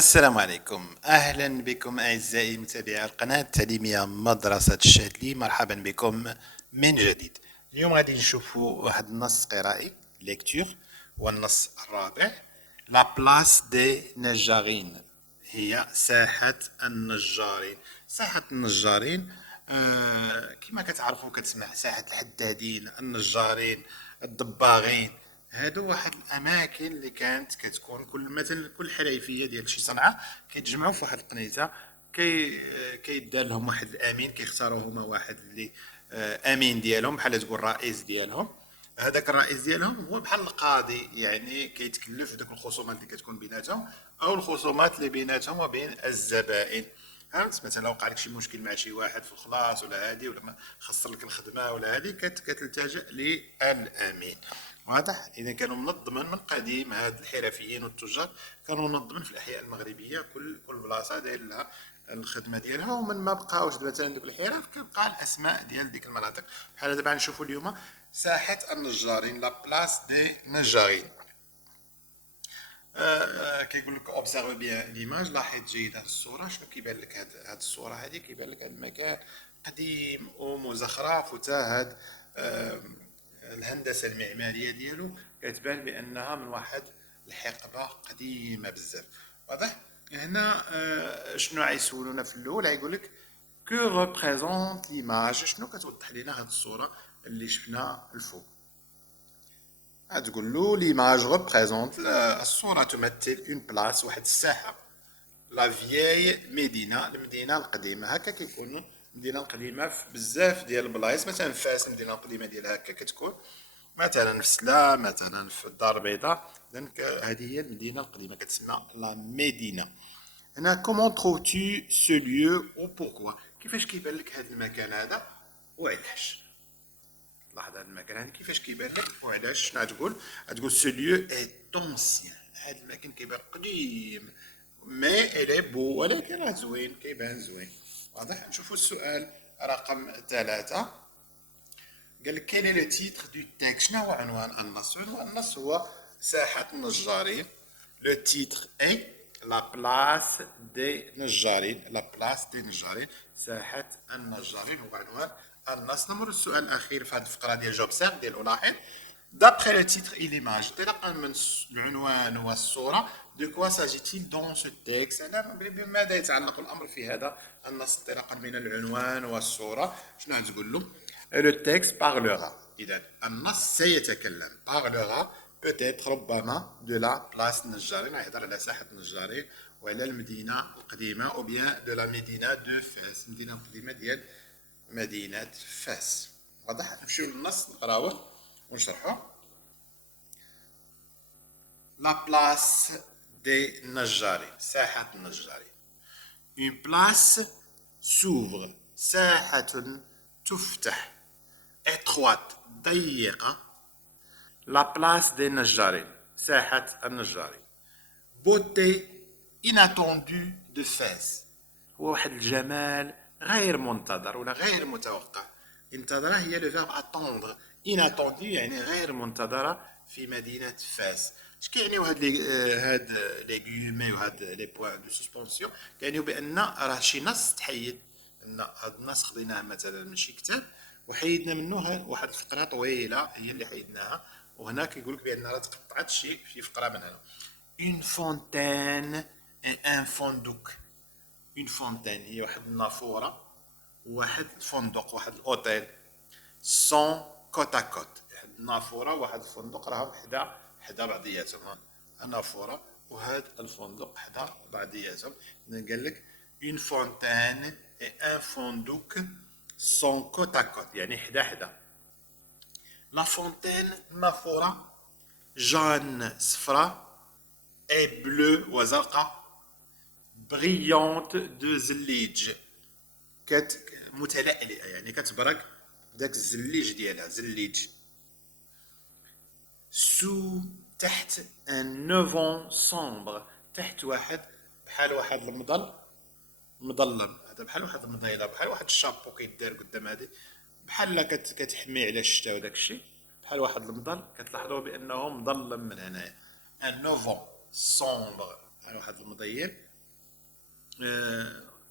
السلام عليكم، أهلا بكم أعزائي متابعي القناة التعليمية مدرسة الشادلي. مرحبا بكم من جديد. اليوم غادي نشوفوا واحد النص قرائي ليكتور، والنص الرابع لا بلاس دي نجارين، هي ساحة النجارين. ساحة النجارين كما كتعرفوا كتسمع ساحة الحدادين، النجارين، الضباغين. هادو واحد الاماكن اللي كانت كتكون كل مثلا كل حريفيه ديال شي صنعه كيتجمعوا في واحد القنيته. كيدار لهم واحد الامين، كيختاروا هما واحد اللي امين ديالهم، بحال تقول رئيس ديالهم. هذاك الرئيس ديالهم هو بحال القاضي، يعني كيتكلف بدوك الخصومات اللي كتكون بيناتهم او الخصومات اللي بيناتهم وبين الزبائن. فهمت؟ مثلا لو وقع لك شي مشكل مع شي واحد في الخلاص ولا هادي، ولا ما خسر لك الخدمه ولا هادي، كتلتجئ للامين. واضح؟ اذا كانوا منظمين من قديم، هاد الحرفيين والتجار كانوا منظمين في الاحياء المغربيه، كل بلاصه داير لها الخدمه ديالها. ومن ما بقاوش مثلا دوك الحرف كيبقى الاسماء ديال ديك المناطق. بحال دابا نشوفوا اليوم ساحه النجارين، لا بلاس دي نجارين. كيقول لك اوبسيرفي بيان ليماج، لاحظ جيدا الصوره. شنو كيبان لك هاد الصوره هذه؟ كيبان لك هاد المكان قديم ومزخرف، وتا هاد الهندسه المعماريه ديالو كتبان بانها من واحد الحقبه قديمه بزاف. واضح؟ هنا شنو غيسولونا في الاول؟ غيقول لك كو ريبريزونت ليماج، شنو كتوضح لنا هاد الصوره اللي شفنا الفوق؟ تقول له ليماج ريبريزونت، الصورة تمثل اون بلاس، واحد الساحة، لا فياي مدينة، المدينة القديمة. هكا كيكون المدينة القديمة في بزاف ديال البلايص، مثلا في فاس المدينة القديمة ديالها هكا كتكون، مثلا في سلا، مثلا في الدار البيضاء. اذا هذه هي المدينة القديمة كتسمى لا مدينة. هنا كومون تروف تو سو ليو او بوركوا، كيفاش كيبان لك هذا المكان هذا وعلاش؟ لاحظ هذا المكان هذا كيفاش كيبان لك وعلاش. شنو غتقول؟ غتقول سو ليو اي طونسيان، هذا المكان كيبان قديم، مي الي بو، ولكن راه زوين، كيبان زوين. واضح؟ نشوفوا السؤال رقم 3. قال لك كاين لو تيتر دو تيكست، شنو هو عنوان النص؟ عنوان النص هو ساحة النجارين. لو تيتر اي لا بلاس دي نجارين، لا بلاس دي نجارين، ساحة النجارين هو عنوان النص. نمر السؤال الأخير في هذه الفقرة ديال جوب سير ديال ألاحظ. D'après le titre et l'image, انطلاقا من العنوان والصورة، de quoi s'agit-il dans ce texte؟ بماذا يتعلق الأمر في هذا النص انطلاقا من العنوان والصورة؟ شنو غتقول له؟ Le texte parlera، إذا النص سيتكلم، parlera peut-être ربما de la place النجارين، يهضر على ساحة النجارين وعلى المدينة القديمة، أو bien de la médina de فاس، المدينة القديمة ديال مدينة فاس. واضح؟ نمشيو للنص نقراوه ونشرحه. لا بلاس دي نجارين، ساحة النجارين. une place s'ouvre، ساحة تفتح. étroite، ضيقة. لا بلاس دي نجارين، ساحة النجارين. beauté inattendue de فاس، هو واحد الجمال غير منتظر ولا غير متوقع. انتظره هي لو فيرب اتوندر، inattendu يعني غير منتظرة في مدينة فاس. اش كيعنيو هاد لي غيومي وهاد لي بوان دو سسبونسيون؟ كيعنيو بان راه شي نص تحيد، ان هاد النص خديناه مثلا من شي كتاب وحيدنا منه واحد الفقره طويله هي اللي حيدناها، وهنا كيقول لك بان راه تقطعت شي فقره من هنا. اون فونتين اي ان فوندوك، اون فونتين هي واحد النافوره، واحد الفندق، واحد الاوتيل. سون كوت ا كوت، واحد النافوره وواحد الفندق راهم حدا بعضياتهم. النافوره وهذا الفندق حدا بعضياتهم. قال لك اون فونتين اي ان فندق سون كوت ا كوت، يعني حدا. لا فونتين النافوره جان صفراء، اي بلو وزرقاء، بريونت دو زليج، متلألئة يعني كتبرق داك الزليج ديالها، زليج. سو تحت ان نوفون سومبر، تحت واحد بحال واحد مظلم، هذا بحال واحد المضيله، بحال واحد الشابو كيدار قدام هذه، بحال كتحمي على الشتا وداك الشيء، بحال واحد المظل. كتلاحظوا بانه مظلم من هنايا. ان نوفون سومبر بحال واحد المضيل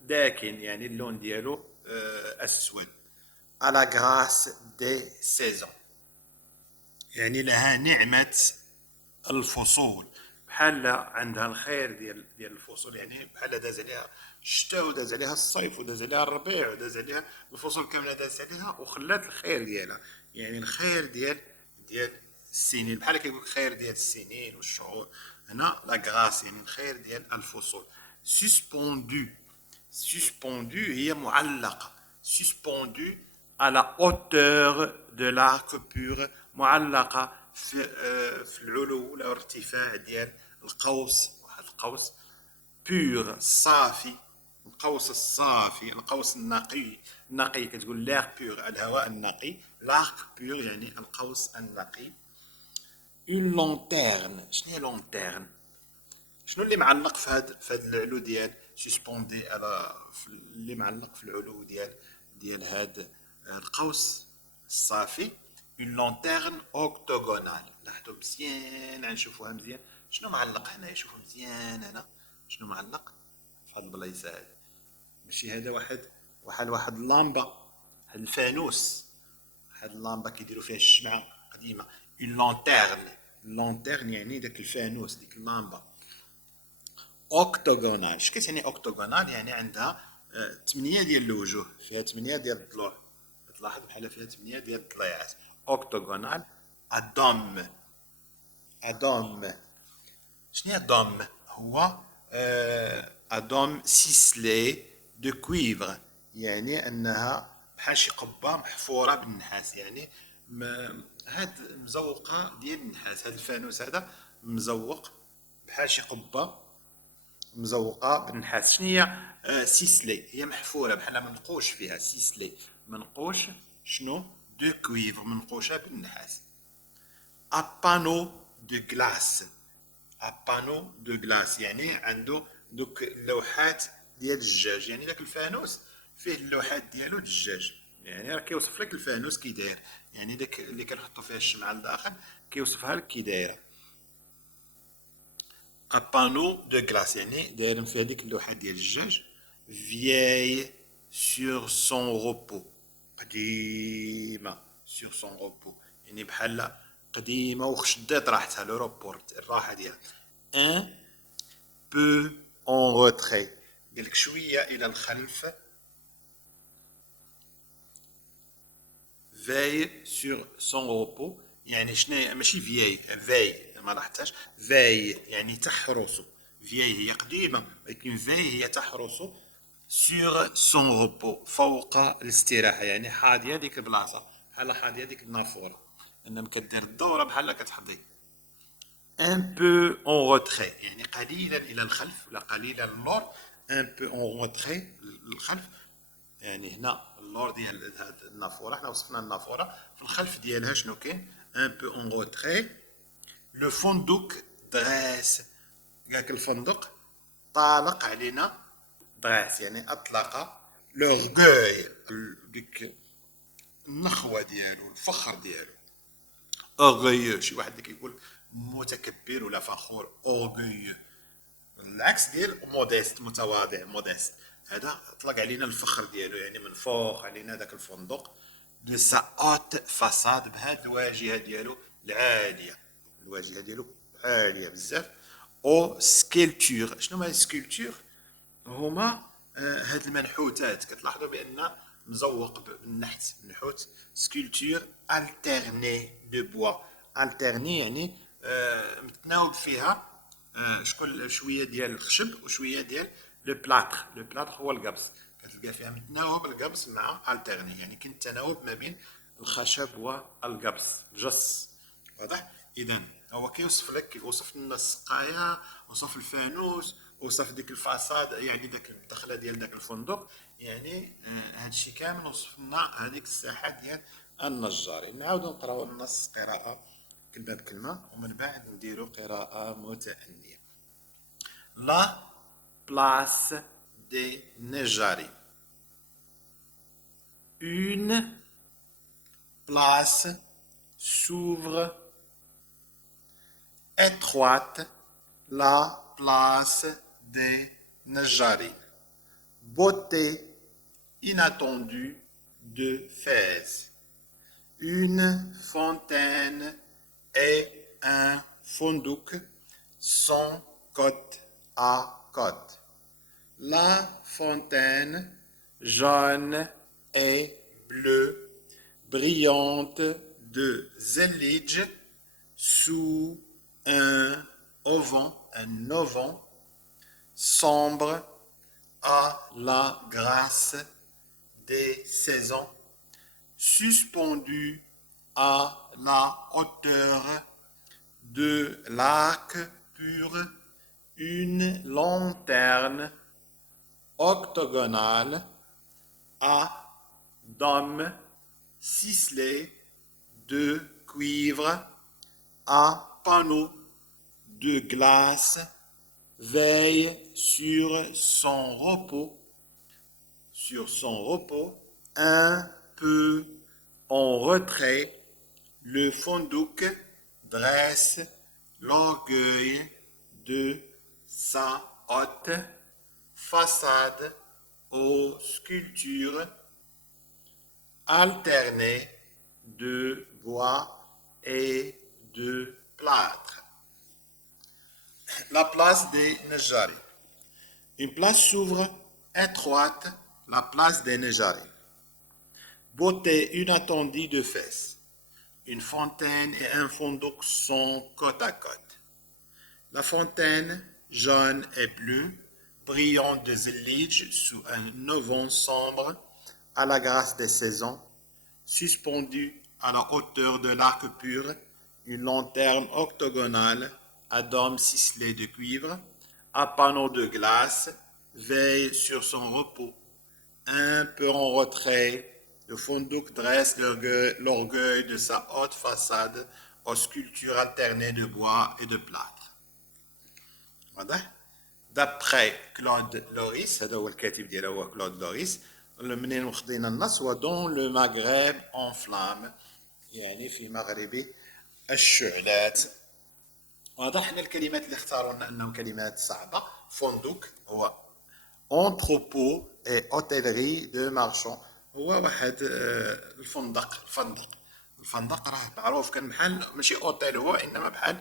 داكن يعني اللون ديالو أسود. à la grâce des saisons يعني لها نعمة الفصول، بحال عندها الخير ديال الفصول، يعني بحال داز عليها الشتاء وداز عليها الصيف وداز عليها الربيع وداز عليها الفصول كامله داز عليها وخلات الخير ديالها، يعني الخير ديال السنين، بحال كيقول الخير ديال السنين والشهور. هنا لا غراس يعني الخير ديال الفصول. سسبوندو، سسبوندو هي معلقه، سسبوندو à la hauteur de l'arc pur، معلقة في العلو ولا ارتفاع ديال القوس، واحد القوس بور صافي، القوس الصافي، القوس النقي، النقي كتقول لاغ بور الهواء النقي، لاغ بور يعني القوس النقي. اون لونتيرن، شنو هي لونتيرن؟ شنو اللي معلق في هاد العلو ديال سسبوندي على اللي معلق في العلو ديال هاد القوس الصافي؟ اون لونتيرن اوكتوغونال. لاحظوا مزيان، غنشوفوها مزيان شنو معلق هنا، شوفوا مزيان هنا شنو معلق في هاد البلايصه هادي. ماشي هذا واحد اللامبه، هاد الفانوس، هاد اللامبه كيديروا فيها الشمعه قديمه. اون لونتيرن، لونتيرن يعني داك الفانوس ديك اللامبه. اوكتوغونال، اش كتعني اوكتوغونال؟ يعني عندها 8 ديال الوجوه، فيها 8 ديال الضلوع، تلاحظ بحال فيها 8 ديال الضليعات. اوكتوغونال. ادوم، ادوم، شنو هي دوم؟ هو ادوم سيسلي دو كويفر، يعني انها بحال شي قبه محفوره بالنحاس، يعني هاد مزوقه ديال النحاس، هاد الفانوس هذا مزوق بحال شي قبه مزوقه بالنحاس. شنو هي سيسلي؟ هي محفوره بحال منقوش فيها، سيسلي منقوش شنو دو كويفر، منقوشه بالنحاس. ابانو دو غلاس، ابانو دو غلاس يعني عنده دوك اللوحات ديال الدجاج، يعني داك الفانوس فيه اللوحات ديالو الدجاج، يعني راه كيوصف لك الفانوس كي داير، يعني داك اللي كنحطوا فيها الشمعه لداخل كيوصفها لك كي دايره. un panneau de glace يعني دايرين في هذيك اللوحه ديال الدجاج. vieille sur son repos، قديمه sur son repos يعني بحال قديمه وشدات راحتها، لو روبورت الراحه ديالها. un peu en retrait، قال لك شويه الى الخلف. veille sur son repos يعني شنو، ماشي فيي في ما لاحظتهاش، في يعني تحرس، في هي قديمه ولكن في هي تحرس. سور سون روبو فوق الاستراحه، يعني حاضيه ديك البلاصه بحال حاضيه ديك النافوره، انما كدير الدوره بحال كتحضي. ان بو اون روتري يعني قليلا الى الخلف ولا قليلا اللور. ان بو اون روتري الخلف، يعني هنا اللور ديال هاد النافوره، حنا وصفنا النافوره في الخلف ديالها شنو كاين. ان بو اون روتري. لو فندق دريس، قالك الفندق طالق علينا، دريس يعني اطلق. لورغوي ديك النخوه ديالو، الفخر ديالو. اورغيو شي واحد اللي كيقول متكبر ولا فخور، اورغيو العكس ديال موديست، متواضع، موديست. هذا اطلق علينا الفخر ديالو، يعني منفوخ علينا داك الفندق. دو سا اوت فاساد، بهاد الواجهه ديالو العاليه، الواجهه ديالو عاليه بزاف. او سكيلتور، شنو هما السكيلتور؟ هما هاد المنحوتات، كتلاحظوا بان مزوق بالنحت، منحوت. سكولتور التيرني دو بوا، التيرني يعني متناوب فيها شكون شويه ديال الخشب وشويه ديال لو بلاطر. لو بلاطر هو القبس، كتلقى فيها متناوب القبس مع التيرني، يعني كاين تناوب ما بين الخشب والقبس، الجص. واضح؟ اذا هو كيوصف لك، كيوصف لنا السقايه، وصف الفانوس، وصف ديك الفاساد، يعني داك الدخله ديال داك الفندق، يعني هادشي كامل وصف لنا هذيك الساحه ديال النجار. نعاودو نقراو النص قراءه كلمه بكلمه ومن بعد نديرو قراءه متأنية. لا بلاس دي نجاري، une place s'ouvre étroite, la place des Najari. beauté inattendue de Fès. Une fontaine et un fondouk sont côte à côte. La fontaine jaune et bleue, brillante de Zellige sous un auvent sombre à la grâce des saisons, suspendu à la hauteur de l'arc pur, une lanterne octogonale à dôme ciselé de cuivre, à panneau de glace, veille sur son repos, un peu en retrait, le fondouk dresse l'orgueil de sa haute façade aux sculptures alternées de bois et de plâtre. La place des Nejari. Une place s'ouvre étroite, la place des Nejari. Beauté inattendue de Fès. Une fontaine et un fondouk sont côte à côte. La fontaine, jaune et bleue, brillante de Zellige sous un auvent sombre, à la grâce des saisons, suspendue à la hauteur de l'arc pur, une lanterne octogonale à dôme ciselé de cuivre, à panneau de glace, veille sur son repos. Un peu en retrait, le fondouk dresse l'orgueil de sa haute façade aux sculptures alternées de bois et de plâtre. D'après Claude Loris, هذا هو الكاتب ديالها هو كلود لوريس، منين واخدين النص ودون لو مغرب اون فلام، يعني في مغرب الشعلات. واضح ان الكلمات اللي اختاروا لنا انهم كلمات صعبه. فندق هو entrepôt et hôtellerie de marchands، هو واحد الفندق راه معروف كان بحال ماشي اوتيل هو، انما بحال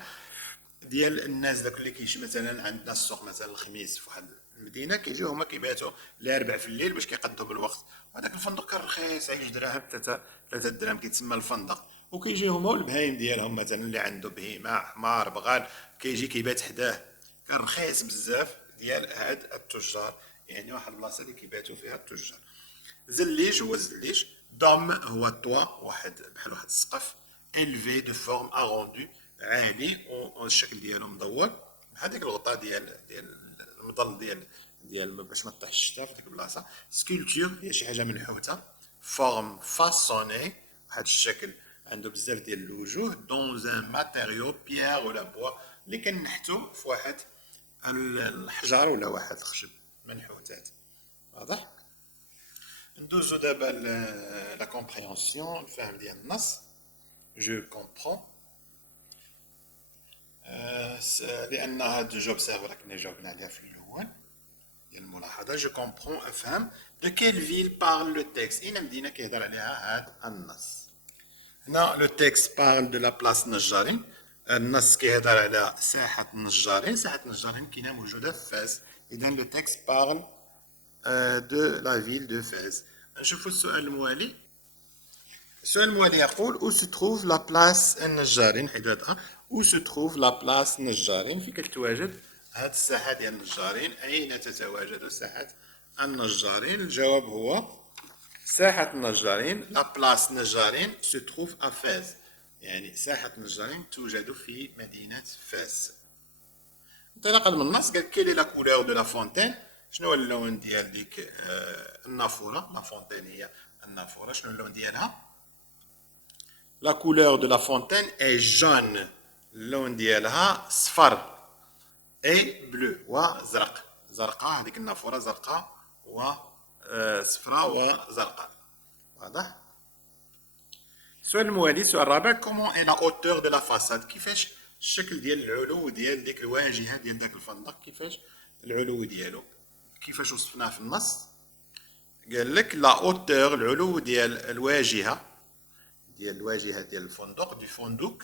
ديال الناس داك اللي مثلا عندنا السوق مثلا الخميس في واحد المدينه كيجيو هما كيباتوا لاربع في الليل باش كيقضوا بالوقت، وهذاك الفندق كان رخيص 10 دراهم 3 دراهم كيتسمى الفندق، وكيجيو هما والبهايم ديالهم مثلا اللي عنده بهيمه حمار بغال كيجي كيبات حداه، كان رخيص بزاف ديال هاد التجار، يعني واحد البلاصه اللي كيباتوا فيها التجار. زليج هو الزليج، دوم هو الطوا، واحد بحال واحد السقف، élevé de forme arrondue عالي والشكل ديالو مدور بحال ديك الغطاء ديال المظل ديال باش ما تطيحش الشتا في ديك البلاصه. سكولبتور هي شي حاجه منحوته، فورم فاسوني واحد الشكل عنده بزاف ديال الوجوه، دون ان ماتيريو بيير ولا بوا اللي كنحتو في واحد الحجر ولا واحد الخشب منحوتات. واضح؟ ندوزو دابا لا كومبريهنسيون، الفهم ديال النص. جو كومبرون لان هاد جوبسيرف راه كنا جاوبنا عليها في الاول ديال الملاحظه. جو كومبرون افهم دو كيل فيل بارل لو تيكست، اين مدينه كيهضر عليها هاد النص. هنا لو تيكست بارل دو لا بلاص نجارين، النص كيهضر على ساحه النجارين. ساحه النجارين كاينه موجوده في فاس، اذا لو تيكست بارل دو لا فيل دو فاس. نشوفوا السؤال الموالي. السؤال الموالي يقول où se trouve la place النجارين، حدادها où se trouve la place نجارين، فين كتواجد هاد الساحة ديال النجارين، أين تتواجد ساحة النجارين؟ الجواب هو ساحة النجارين، لا بلاس نجارين se trouve à Fès، يعني ساحة النجارين توجد في مدينة فاس. انطلاقا من النص قال كيلي لا كولور دو لا فونتين، شنو هو اللون ديال ديك النافورة؟ لا فونتين هي النافورة، شنو اللون ديالها؟ La couleur de la fontaine est jaune. اللون ديالها صفر. et bleu وزرق. زرقاء، هذيك النافورة زرقاء وصفراء وزرقاء. واضح؟ السؤال الموالي السؤال الرابع. comment est la hauteur de la façade؟ كيفاش الشكل ديال العلو ديال ديك الواجهة ديال داك الفندق، كيفاش العلو ديالو؟ كيفاش وصفناه في النص؟ قال لك لا اوتور العلو ديال الواجهه ديال الفندق دي فندق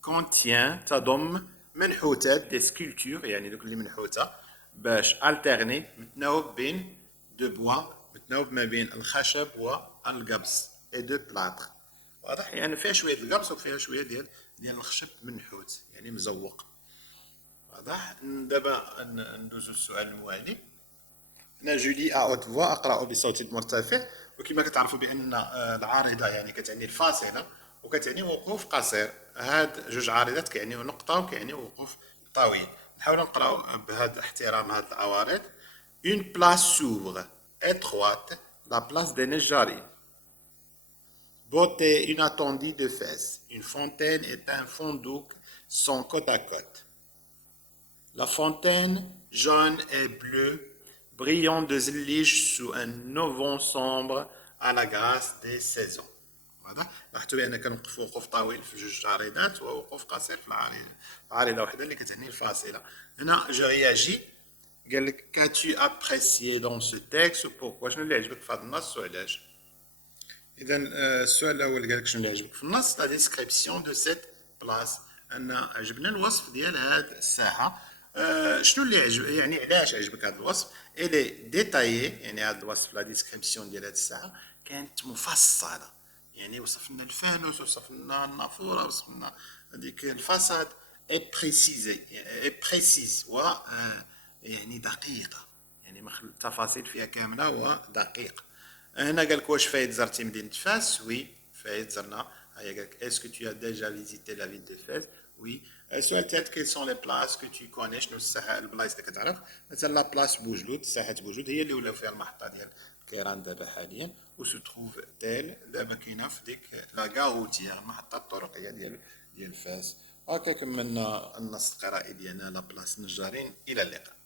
كونتيان تضم منحوتات دي سكولتور يعني دوك اللي منحوته باش التيرني متناوب بين دو بوا متناوب ما بين الخشب والقبس اي دو بلاطر واضح يعني فيها شويه القبس وفيها شويه ديال الخشب منحوت يعني مزوق واضح دابا ندوزو السؤال الموالي هنا جولي ا اوت فوا اقرا بصوت مرتفع وكما كتعرفوا بان العارضه يعني كتعني الفاصله وكتعني وقوف قصير هاد جوج عارضات كيعنيو نقطه وكيعنيو وقوف طويل نحاولوا نقراو بهذا احترام هاد العوارض une place s'ouvre étroite la place des Nejari beauté inattendue de Fès une fontaine et un fondouk sont côte à côte. La fontaine, jaune et bleue, brillant de zélige sous un auvent sombre à la grâce des saisons. هذا لاحظتوا بان كنوقف وقوف طويل في جوج عريضات ووقوف قصير في عريضه وحده اللي كتعني الفاصله. هنا جو رياجي قال لك كاتو ابريسيي دون سو تيكست بوركوا شنو اللي عجبك في هذا النص وعلاش. اذا السؤال الاول قال لك شنو اللي عجبك في النص لا ديسكريبسيون دو سيت بلاص ان عجبنا الوصف ديال هاد الساحه. شنو اللي عجب يعني علاش عجبك هذا الوصف الي ديتايي يعني هذا الوصف لا ديسكريبسيون ديال هاد الساحه كانت مفصله يعني وصفنا الفانوس وصفنا النافوره وصفنا هذيك الفساد اي بريسيزي اي بريسيز و يعني دقيقه يعني التفاصيل فيها كامله ودقيقه. هنا قال لك واش فايت زرتي مدينه فاس وي فايت زرنا هيا قال لك اسكو تو as déjà visité la ville de Fès وي. السؤال الثالث كي سون لي بلاص كو تو كوني شنو الساحه البلايص اللي كتعرف مثلا لا بلاص بوجلود ساحه بوجلود هي اللي ولاو فيها المحطه ديال كيران دابا حاليا وسو تروف تيل دابا كاينه في ديك لا كاروتيير المحطه الطرقيه ديال فاس. هكا كملنا النص القرائي ديالنا لا بلاص نجارين الى اللقاء.